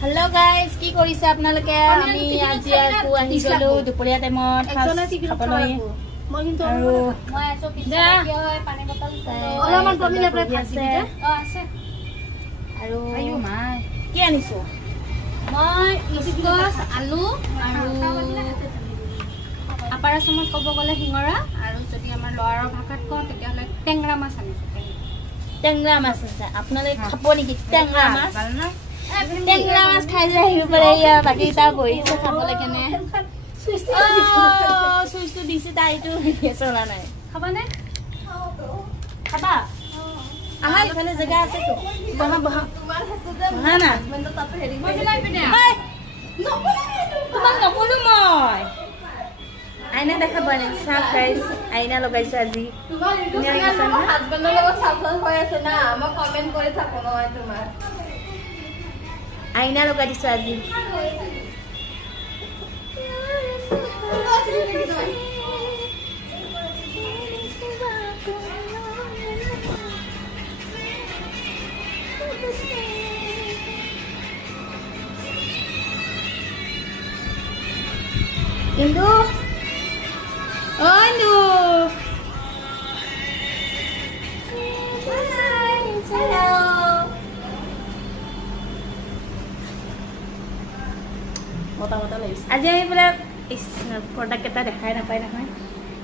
hello guys কি কৰিছে আপোনালোকে আমি আজি আকৌ আহি গলো দুপৰীয়া টাইমত খাবলৈ মই কিন্তু মই আছো পিছে কি হয় পানী বটল অলপমান কমিলে প্ৰায় আছে আছে আৰু আইও মাই কি আনিছো মই ইস্কছ আলু আৰু আপাৰ আসামত কব গলে হিঙৰা আৰু যদি আমাৰ লৱাৰৰ ভাষাত কওঁ তেতিয়াহলে টেংৰা মাছ আনিছো টেংৰা মাছ আছে আপোনালোকে খাব নেকি টেংৰা মাছ টেংৰা মাছ খাই আহিব পাৰে ইয়া বাকি তা বহিছে খাবলৈ কেনে সুইচটো দিছে তাইটো চলা নাই খাবা নে খাবা আহা এখানে জায়গা আছে তো বহা বহা বহা না মই তো তাতে হেৰি মই লাই পিনে তোমাক নকলো মই আইনা দেখা বনে সাফ গাইস আইনা লগাইছে আজি তুমি হাজবেন্ডৰ লগত সাফ হৈ আছে না মই কমেন্ট কৰি থাকো মই তোমাৰ আইনা লগাই দিছো আজি Indu oh Indu hello mota লাগিছে আজি আমি বলে প্ৰডাক্ট এটা দেখাই নাপাই নহয়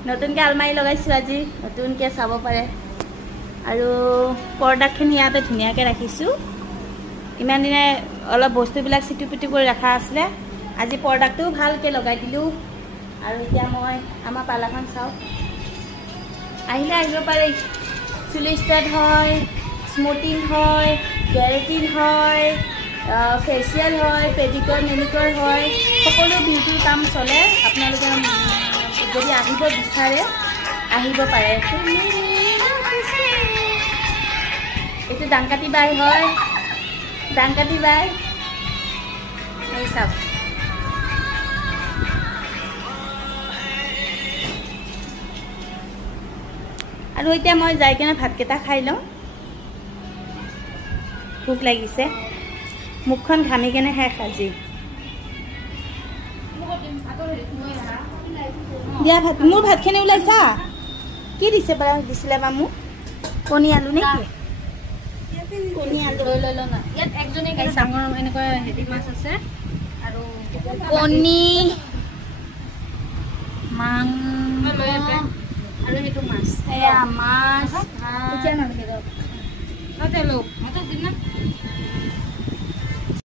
নতুনকে আলমাৰি লগাইছো আজি নতুনকে চাব পাৰে আৰু প্ৰডাক্টখিনি ইয়াতে ধুনীয়াকে ৰাখিছো ইমান দিনে অলপ বস্তুবিলাক চিটুপিটু কৰি ৰাখা আছিল আজি প্ৰডাক্টটো ভালকে লগাই দিলো আৰু এতিয়া মই আমাৰ পালাখন চাও আহিলে আহিব পাৰে চুলি ষ্টাইল হয় স্মুথিং হয় কেৰাটিন হয় फेशियल হয় পেডিকিউৰ মেনিকিউৰ হয় সকলো বিউটি কাম চলে আপোনালোকে যদি আহিব বিচাৰে আহিব পাৰে এটো ডাংকাটি বাই হয় ডাংকাটি বাই এই সব আৰু এতিয়া মই যাই কেনে ভাতকেটা খাই লওঁ ভোক লাগিছে মুখখন ঘামি কেনে খাই খাজি দিয়া ভাত মোৰ ভাতখিনি ওলাইছা কি দিছে বা দিছিলে বা মোক কণী আলু নেকি কণী আলু লৈ ল না ইয়াত একজনে গাই ডাঙৰ এনেকৈ হেৰি মাছ আছে আৰু কণী মাং লৈ আছে আৰু হেতু মাছ এয়া মাছ এতিয়া নালাগে দাও তাতে লো মতে দিন না